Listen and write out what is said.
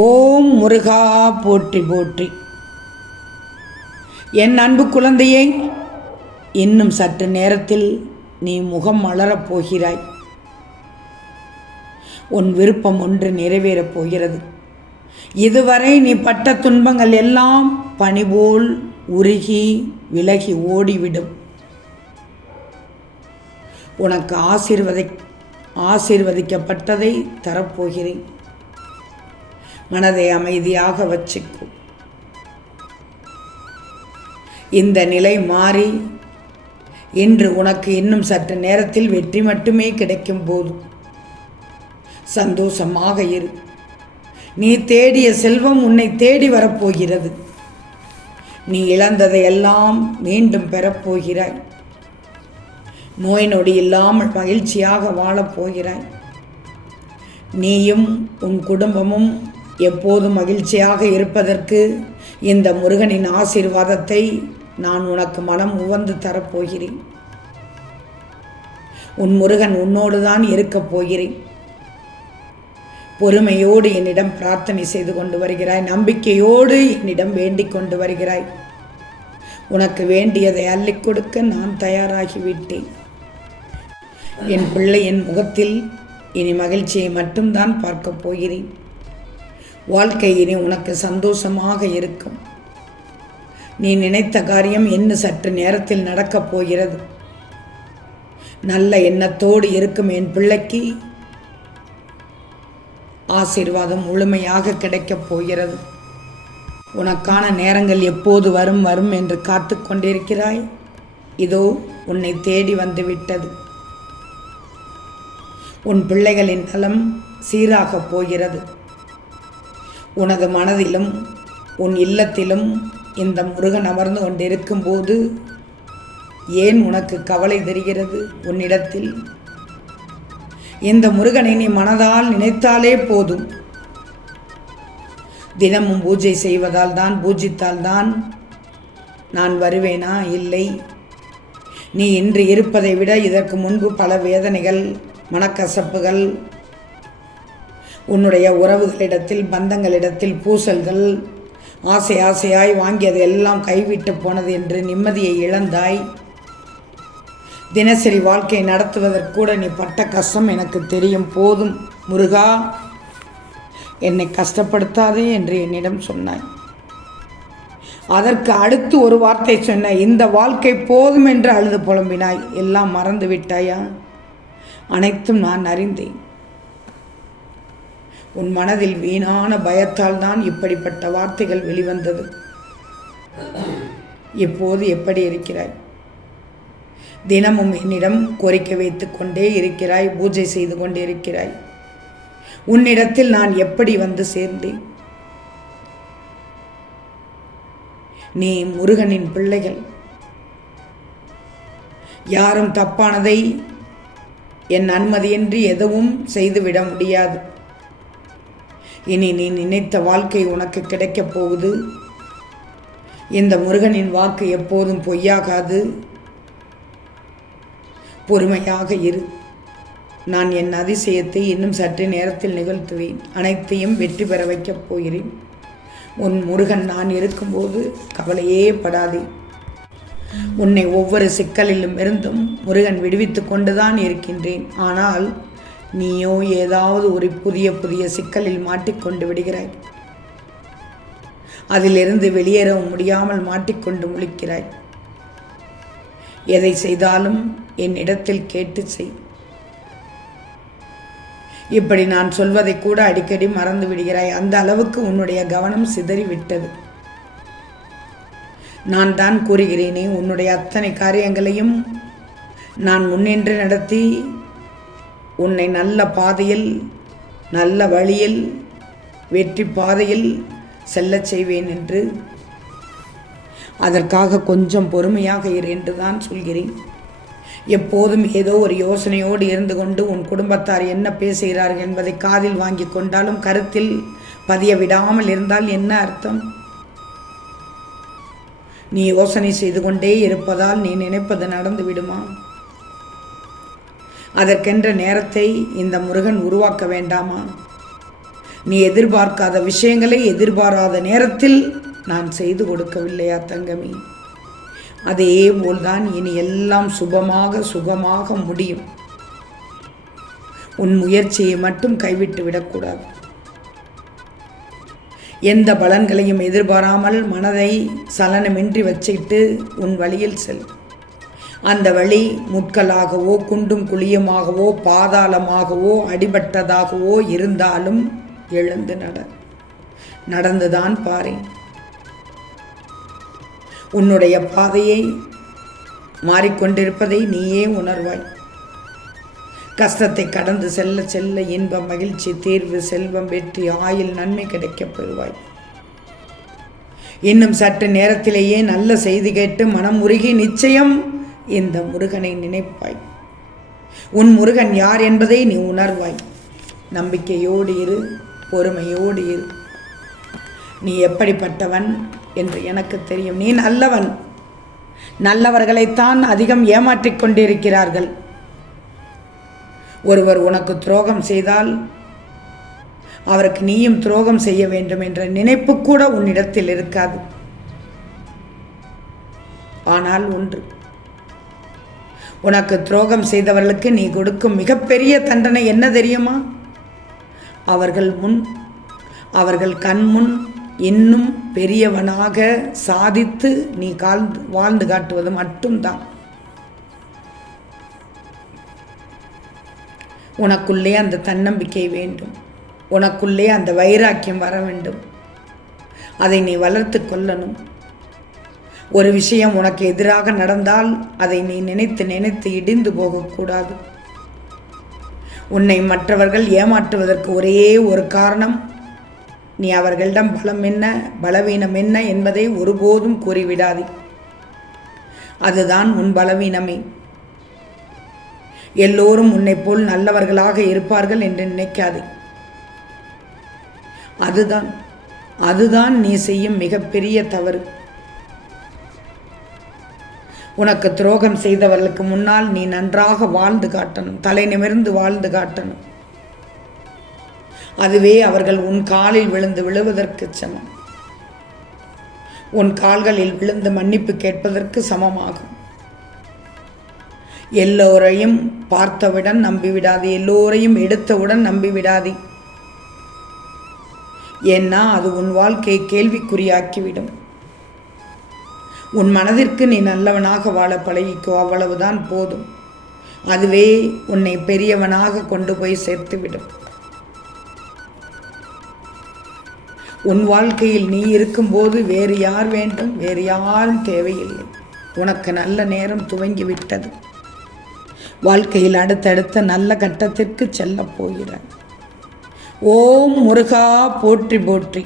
ஓம் முருகா போற்றி போற்றி. என் அன்பு குழந்தையை, இன்னும் சற்று நேரத்தில் நீ முகம் மலரப் போகிறாய். உன் விருப்பம் ஒன்று நிறைவேறப் போகிறது. இதுவரை நீ பட்ட துன்பங்கள் எல்லாம் பனிபோல் உருகி விலகி ஓடிவிடும். உனக்கு ஆசீர்வதிக்கப்பட்டதை தரப்போகிறேன். மனதை அமைதியாக வச்சுக்கோ. இந்த நிலை மாறி இன்று உனக்கு இன்னும் சற்று நேரத்தில் வெற்றி மட்டுமே கிடைக்கும் போது சந்தோஷமாக இரு. நீ தேடிய செல்வம் உன்னை தேடி வரப்போகிறது. நீ இழந்ததை எல்லாம் மீண்டும் பெறப்போகிறாய். நோய் நொடி இல்லாமல் மகிழ்ச்சியாக வாழப்போகிறாய். நீயும் உன் குடும்பமும் எப்போதும் மகிழ்ச்சியாக இருப்பதற்கு இந்த முருகனின் ஆசீர்வாதத்தை நான் உனக்கு மனம் உவந்து தரப்போகிறேன். உன் முருகன் உன்னோடு தான் இருக்கப் போகிறேன். பொறுமையோடு என்னிடம் பிரார்த்தனை செய்து கொண்டு வருகிறாய். நம்பிக்கையோடு என்னிடம் வேண்டிக் கொண்டு வருகிறாய். உனக்கு வேண்டியதை அள்ளிக் கொடுக்க நான் தயாராகிவிட்டேன். என் பிள்ளையின் முகத்தில் இனி மகிழ்ச்சியை மட்டும்தான் பார்க்கப் போகிறேன். வாழ்க்கை இனி உனக்கு சந்தோஷமாக இருக்கும். நீ நினைத்த காரியம் இன்னும் சற்று நேரத்தில் நடக்கப் போகிறது. நல்ல எண்ணத்தோடு இருக்கும் என் பிள்ளைக்கு ஆசீர்வாதம் முழுமையாக கிடைக்கப் போகிறது. உனக்கான நேரங்கள் எப்போது வரும் வரும் என்று காத்து கொண்டிருக்கிறாய். இதோ உன்னை தேடி வந்துவிட்டது. உன் பிள்ளைகளின் நலம் சீராகப் போகிறது. உனது மனதிலும் உன் இல்லத்திலும் இந்த முருகன் அமர்ந்து கொண்டிருக்கும் போது ஏன் உனக்கு கவலை தெரிகிறது? உன்னிடத்தில் இந்த முருகனை நீ மனதால் நினைத்தாலே போதும். தினமும் பூஜை செய்வதால் தான், பூஜித்தால் தான் நான் வருவேனா? இல்லை. நீ இன்று இருப்பதை விட இதற்கு முன்பு பல வேதனைகள், மனக்கசப்புகள், உன்னுடைய உறவுகளிடத்தில், பந்தங்களிடத்தில் பூசல்கள், ஆசையாய் வாங்கியது எல்லாம் கைவிட்டு போனது என்று நிம்மதியை இழந்தாய். தினசரி வாழ்க்கை நடத்துவதற்கூட நீ பட்ட கஷ்டம் எனக்கு தெரியும். போதும் முருகா, என்னை கஷ்டப்படுத்தாதே என்று என்னிடம் சொன்னாய். அதற்கு அடுத்து ஒரு வார்த்தை சொன்ன, இந்த வாழ்க்கை போதும் என்று அழுது புலம்பினாய். எல்லாம் மறந்து விட்டாயா? அனைத்தும் நான் அறிந்தேன். உன் மனதில் வீணான பயத்தால் தான் இப்படிப்பட்ட வார்த்தைகள் வெளிவந்தது. இப்போது எப்படி இருக்கிறாய்? தினமும் என்னிடம் கோரிக்கை வைத்து கொண்டே இருக்கிறாய். பூஜை செய்து கொண்டே இருக்கிறாய். உன்னிடத்தில் நான் எப்படி வந்து சேர்ந்தேன்? நீ முருகனின் பிள்ளைகள். யாரும் தப்பானதை என் அனுமதியின்றி எதுவும் செய்துவிட முடியாது. இனி நீ நினைத்த வாழ்க்கை உனக்கு கிடைக்கப் போகுது. இந்த முருகனின் வாக்கு எப்போதும் பொய்யாகாது. பொறுமையாக இரு. நான் என் அதிசயத்தை இன்னும் சற்று நேரத்தில் நிகழ்த்துவேன். அனைத்தையும் வெற்றி பெற வைக்கப் போகிறேன். உன் முருகன் நான் இருக்கும்போது கவலையே படாதே. உன்னை ஒவ்வொரு சிக்கலிலும் இருந்தும் முருகன் விடுவித்து கொண்டுதான் இருக்கின்றேன். ஆனால் நீயோ ஏதாவது ஒரு புதிய சிக்கலில் மாட்டிக்கொண்டு விடுகிறாய். அதிலிருந்து வெளியேறவும் முடியாமல் மாட்டிக்கொண்டு முழிக்கிறாய். எதை செய்தாலும் என்னிடத்தில் கேட்டு செய். இப்படி நான் சொல்வதை கூட அடிக்கடி மறந்து விடுகிறாய். அந்த அளவுக்கு உன்னுடைய கவனம் சிதறிவிட்டது. நான் தான் கூறுகிறேனே, உன்னுடைய அத்தனை காரியங்களையும் நான் முன்னின்று நடத்தி உன்னை நல்ல பாதையில், நல்ல வழியில், வெற்றி பாதையில் செல்லச் செய்வேன் என்று. அதற்காக கொஞ்சம் பொறுமையாக இரு என்று தான் சொல்கிறேன். எப்போதும் ஏதோ ஒரு யோசனையோடு இருந்து கொண்டு உன் குடும்பத்தார் என்ன பேசுகிறார்கள் என்பதை காதில் வாங்கி கொண்டாலும் கருத்தில் பதிய விடாமல் இருந்தால் என்ன அர்த்தம்? நீ யோசனை செய்து கொண்டே இருப்பதால் நீ நினைப்பது நடந்து விடுமா? அதற்கென்ற நேரத்தை இந்த முருகன் உருவாக்க வேண்டாமா? நீ எதிர்பார்க்காத விஷயங்களை எதிர்பாராத நேரத்தில் நான் செய்து கொடுக்கவில்லையா தங்கமே? அதே போல்தான் இனி எல்லாம் சுகமாக முடியும். உன் முயற்சியை மட்டும் கைவிட்டு விடக்கூடாது. எந்த பலன்களையும் எதிர்பாராமல் மனதை சலனமின்றி வச்சிட்டு உன் வழியில் செல். அந்த வழி முட்களாகவோ குண்டும் குழியுமாகவோ பாதாளமாகவோ அடிபட்டதாகவோ இருந்தாலும் எழுந்து நடந்துதான் பாரு. உன்னுடைய பாதையை மாறிக்கொண்டிருப்பதை நீயே உணர்வாய். கஷ்டத்தை கடந்து செல்ல செல்ல இன்பம், மகிழ்ச்சி, தீர்வு, செல்வம், வெற்றி, ஆயுள், நன்மை கிடைக்கப் பெறுவாய். இன்னும் சற்று நேரத்திலேயே நல்ல செய்தி கேட்டு மனம் உருகி நிச்சயம் இந்த முருகனை நினைப்பாய். உன் முருகன் யார் என்பதை நீ உணர்வாய். நம்பிக்கையோடு இரு, பொறுமையோடு இரு. நீ எப்படிப்பட்டவன் என்று எனக்கு தெரியும். நீ நல்லவன். நல்லவர்களைத்தான் அதிகம் ஏமாற்றிக் கொண்டிருக்கிறார்கள். ஒருவர் உனக்கு துரோகம் செய்தால் அவருக்கு நீயும் துரோகம் செய்ய வேண்டும் என்ற நினைப்பு கூட உன்னிடத்தில் இருக்காது. ஆனால் ஒன்று, உனக்கு துரோகம் செய்தவர்களுக்கு நீ கொடுக்கும் மிகப்பெரிய தண்டனை என்ன தெரியுமா? அவர்கள் கண்முன் இன்னும் பெரியவனாக சாதித்து நீ வாழ்ந்து காட்டுவது மட்டும்தான். உனக்குள்ளே அந்த தன்னம்பிக்கை வேண்டும். உனக்குள்ளே அந்த வைராக்கியம் வர வேண்டும். அதை நீ வளர்த்து கொள்ளணும். ஒரு விஷயம் உனக்கு எதிராக நடந்தால் அதை நீ நினைத்து இடிந்து போகக்கூடாது. உன்னை மற்றவர்கள் ஏமாற்றுவதற்கு ஒரே ஒரு காரணம், நீ அவர்களிடம் பலம் என்ன பலவீனம் என்ன என்பதை ஒருபோதும் கூறிவிடாதே. அதுதான் உன் பலவீனமே. எல்லோரும் உன்னை போல் நல்லவர்களாக இருப்பார்கள் என்று நினைக்காதே. அதுதான் நீ செய்யும் மிகப்பெரிய தவறு. உனக்கு துரோகம் செய்தவர்களுக்கு முன்னால் நீ நன்றாக வாழ்ந்து காட்டணும். தலை நிமிர்ந்து வாழ்ந்து காட்டணும். அதுவே அவர்கள் உன் காலில் விழுவதற்கு சமம். உன் கால்களில் விழுந்து மன்னிப்பு கேட்பதற்கு சமமாகும். எல்லோரையும் பார்த்தவுடன் நம்பிவிடாது. எல்லோரையும் எடுத்தவுடன் நம்பிவிடாது. ஏன்னா அது உன் வாழ்க்கையை கேள்விக்குறியாக்கிவிடும். உன் மனதிற்கு நீ நல்லவனாக வாழ பழகிக்கோ, அவ்வளவுதான் போதும். அதுவே உன்னை பெரியவனாக கொண்டு போய் சேர்த்துவிடும். உன் வாழ்க்கையில் நீ இருக்கும்போது வேறு யார் வேண்டும்? வேறு யாரும் தேவையில்லை. உனக்கு நல்ல நேரம் துவங்கிவிட்டது. வாழ்க்கையில் அடுத்தடுத்த நல்ல கட்டத்திற்கு செல்லப் போகிறாய். ஓம் முருகா போற்றி போற்றி.